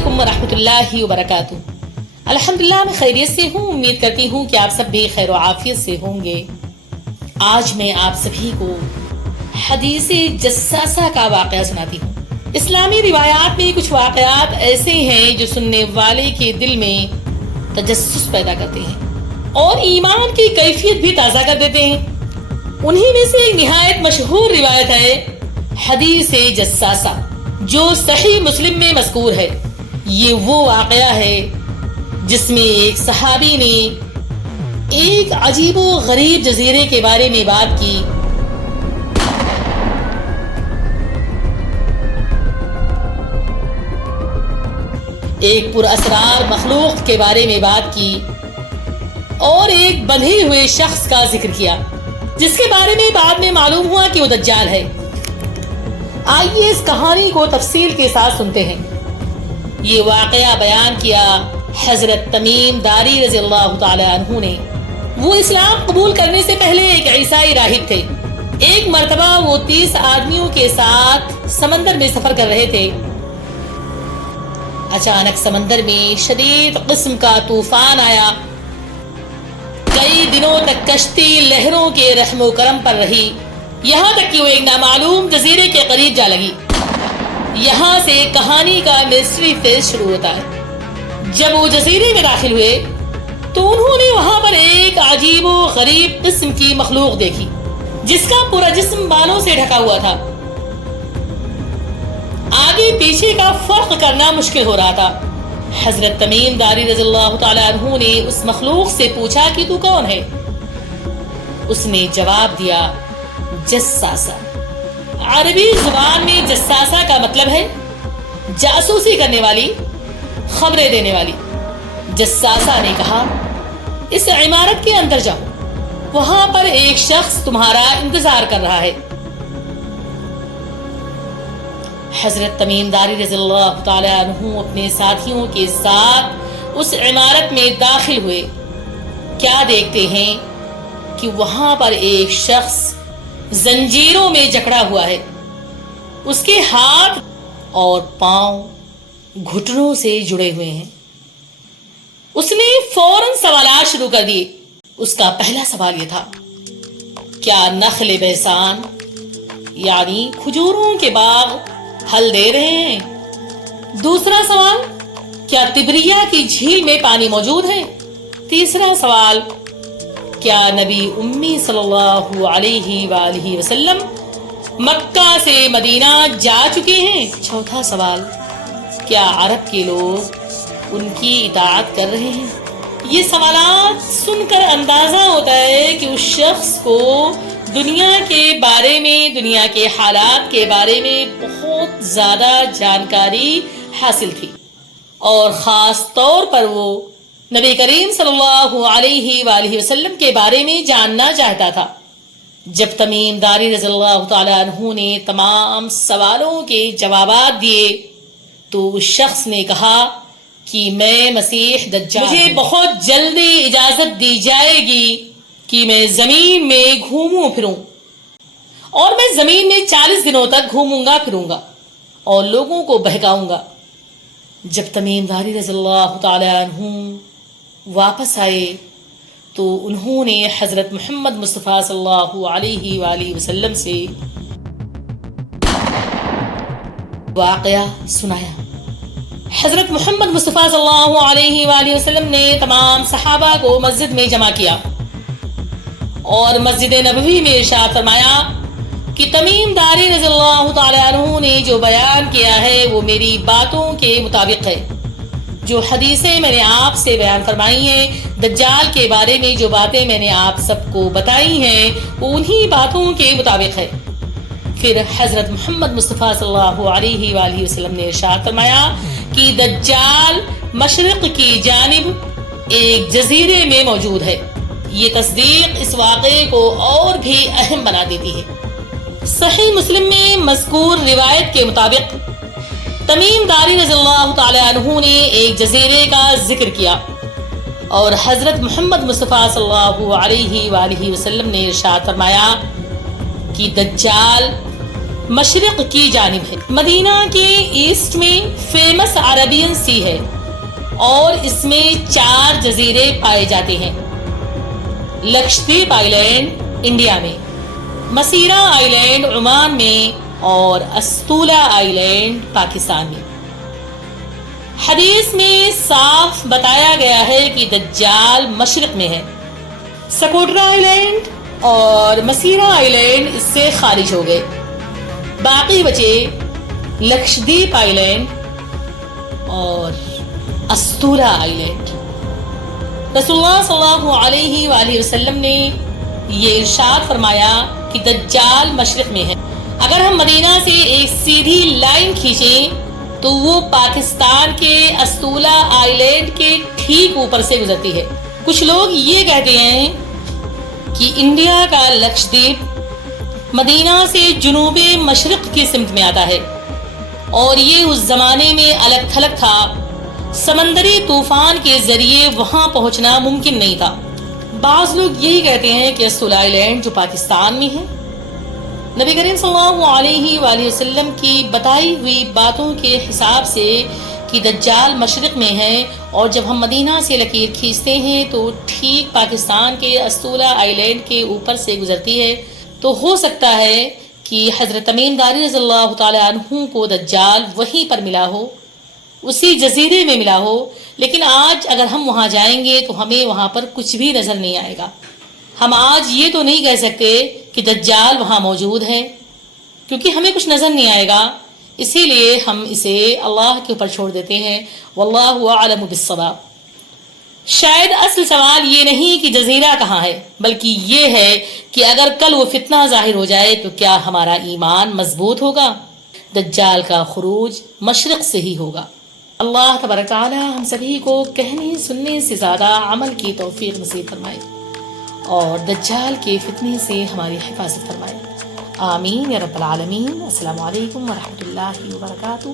علیکم ورحمۃ اللہ وبرکاتہ۔ الحمدللہ میں خیریت سے ہوں، امید کرتی ہوں کہ آپ سب بھی خیر و عافیت سے ہوں گے۔ آج میں آپ سبھی کو حدیث جساسہ کا واقعہ سناتی ہوں۔ اسلامی روایات میں کچھ واقعات ایسے ہیں جو سننے والے کے دل میں تجسس پیدا کرتے ہیں اور ایمان کی کیفیت بھی تازہ کر دیتے ہیں۔ انہی میں سے ایک نہایت مشہور روایت ہے حدیث جساسہ، جو صحیح مسلم میں مذکور ہے۔ یہ وہ واقعہ ہے جس میں ایک صحابی نے ایک عجیب و غریب جزیرے کے بارے میں بات کی۔ ایک پر اسرار مخلوق کے بارے میں بات کی اور ایک بندھے ہوئے شخص کا ذکر کیا، جس کے بارے میں بعد میں معلوم ہوا کہ وہ دجال ہے۔ آئیے اس کہانی کو تفصیل کے ساتھ سنتے ہیں۔ یہ واقعہ بیان کیا حضرت تمیم داری رضی اللہ تعالی عنہ نے۔ وہ اسلام قبول کرنے سے پہلے ایک عیسائی راہب تھے۔ ایک مرتبہ وہ 30 آدمیوں کے ساتھ سمندر میں سفر کر رہے تھے۔ اچانک سمندر میں شدید قسم کا طوفان آیا۔ کئی دنوں تک کشتی لہروں کے رحم و کرم پر رہی، یہاں تک کہ وہ ایک نامعلوم جزیرے کے قریب جا لگی۔ یہاں سے کہانی کا مسٹری فیز شروع ہوتا ہے۔ جب وہ جزیرے میں داخل ہوئے تو انہوں نے وہاں پر ایک عجیب و غریب قسم کی مخلوق دیکھی، جس کا پورا جسم بالوں سے ڈھکا ہوا تھا۔ آگے پیچھے کا فرق کرنا مشکل ہو رہا تھا۔ حضرت تمیم داری رضی اللہ تعالی عنہ نے اس مخلوق سے پوچھا کہ تو کون ہے؟ اس نے جواب دیا، جساسہ۔ عربی زبان میں جساسہ کا مطلب ہے جاسوسی کرنے والی، خبریں دینے والی۔ جساسہ نے کہا، اس عمارت کے اندر جاؤ، وہاں پر ایک شخص تمہارا انتظار کر رہا ہے۔ حضرت تمیم داری رضی اللہ تعالی عنہ اپنے ساتھیوں کے ساتھ اس عمارت میں داخل ہوئے۔ کیا دیکھتے ہیں کہ وہاں پر ایک شخص زنجیروں میں جکڑا ہوا ہے۔ اس کے ہاتھ اور پاؤں گھٹنوں سے جڑے ہوئے ہیں۔ اس نے فوراً سوالات شروع کر دیے۔ اس کا پہلا سوال یہ تھا، کیا نخل بہسان یعنی کھجوروں کے باغ پھل دے رہے ہیں؟ دوسرا سوال، کیا تبریہ کی جھیل میں پانی موجود ہے؟ تیسرا سوال، کیا نبی امی صلی اللہ علیہ وآلہ وسلم مکہ سے مدینہ جا چکے ہیں؟ چوتھا سوال، کیا عرب کے لوگ ان کی اطاعت کر رہے ہیں؟ یہ سوالات سن کر اندازہ ہوتا ہے کہ اس شخص کو دنیا کے بارے میں، دنیا کے حالات کے بارے میں بہت زیادہ جانکاری حاصل تھی، اور خاص طور پر وہ نبی کریم صلی اللہ علیہ وآلہ وسلم کے بارے میں جاننا چاہتا تھا۔ جب تمیم داری رضی اللہ تعالی عنہ نے تمام سوالوں کے جوابات دیے تو اس شخص نے کہا کہ میں مسیح دجال، مجھے بہت جلدی اجازت دی جائے گی کہ میں زمین میں گھوموں پھروں، اور میں زمین میں 40 دنوں تک گھوموں گا پھروں گا اور لوگوں کو بہکاؤں گا۔ جب تمیم داری رضی اللہ تعالی عنہ واپس آئے تو انہوں نے حضرت محمد مصطفیٰ صلی اللہ علیہ وآلہ وسلم سے واقعہ سنایا۔ حضرت محمد مصطفیٰ صلی اللہ علیہ وآلہ وسلم نے تمام صحابہ کو مسجد میں جمع کیا اور مسجد نبوی میں ارشاد فرمایا کہ تمیم داری رضی اللہ تعالی عنہ نے جو بیان کیا ہے وہ میری باتوں کے مطابق ہے۔ جو حدیثیں میں نے آپ سے بیان فرمائی ہیں، دجال کے بارے میں جو باتیں میں نے آپ سب کو بتائی ہیں، وہ انہی باتوں کے مطابق ہے۔ پھر حضرت محمد مصطفیٰ صلی اللہ علیہ وآلہ وسلم نے ارشاد فرمایا کہ دجال مشرق کی جانب ایک جزیرے میں موجود ہے۔ یہ تصدیق اس واقعے کو اور بھی اہم بنا دیتی ہے۔ صحیح مسلم میں مذکور روایت کے مطابق تمیم داری رضی اللہ تعالی عنہ نے ایک جزیرے کا ذکر کیا اور حضرت محمد مصطفیٰ صلی اللہ علیہ وآلہ وسلم نے ارشاد فرمایا کہ دجال مشرق کی جانب ہے۔ مدینہ کے ایسٹ میں فیمس عربین سی ہے اور اس میں 4 جزیرے پائے جاتے ہیں۔ لکشدیپ آئی لینڈ انڈیا میں، مسیرہ آئی لینڈ عمان میں اور استولا آئی لینڈ پاکستان میں۔ حدیث میں صاف بتایا گیا ہے کہ دجال مشرق میں ہے۔ سکوٹرا آئی لینڈ اور مسیرہ آئی لینڈ اس سے خارج ہو گئے، باقی بچے لکشدیپ آئی لینڈ اور استولا آئی لینڈ۔ رسول اللہ صلی اللہ علیہ وآلہ وسلم نے یہ ارشاد فرمایا کہ دجال مشرق میں ہے۔ اگر ہم مدینہ سے ایک سیدھی لائن کھینچیں تو وہ پاکستان کے استولا آئی لینڈ کے ٹھیک اوپر سے گزرتی ہے۔ کچھ لوگ یہ کہتے ہیں کہ انڈیا کا لکشدیپ مدینہ سے جنوب مشرق کی سمت میں آتا ہے اور یہ اس زمانے میں الگ تھلگ تھا، سمندری طوفان کے ذریعے وہاں پہنچنا ممکن نہیں تھا۔ بعض لوگ یہی کہتے ہیں کہ استولا آئی لینڈ جو پاکستان میں ہے۔ نبی کریم صلی اللہ علیہ وآلہ وسلم کی بتائی ہوئی باتوں کے حساب سے کہ دجال مشرق میں ہے اور جب ہم مدینہ سے لکیر کھینچتے ہیں تو ٹھیک پاکستان کے استولا آئی لینڈ کے اوپر سے گزرتی ہے، تو ہو سکتا ہے کہ حضرت تمیم داری رضی اللہ تعالیٰ عنہ کو دجال وہیں پر ملا ہو، اسی جزیرے میں ملا ہو، لیکن آج اگر ہم وہاں جائیں گے تو ہمیں وہاں پر کچھ بھی نظر نہیں آئے گا۔ ہم آج یہ تو نہیں کہہ سکتے کہ دجال وہاں موجود ہے کیونکہ ہمیں کچھ نظر نہیں آئے گا، اسی لیے ہم اسے اللہ کے اوپر چھوڑ دیتے ہیں۔ واللہ اعلم بالصواب۔ شاید اصل سوال یہ نہیں کہ جزیرہ کہاں ہے، بلکہ یہ ہے کہ اگر کل وہ فتنہ ظاہر ہو جائے تو کیا ہمارا ایمان مضبوط ہوگا؟ دجال کا خروج مشرق سے ہی ہوگا۔ اللہ تبارک تعالی ہم سبھی کو کہنے سننے سے زیادہ عمل کی توفیق نصیب فرمائے اور دجال کے فتنے سے ہماری حفاظت فرمائے۔ آمین یا رب العالمین۔ السلام علیکم ورحمۃ اللہ وبرکاتہ۔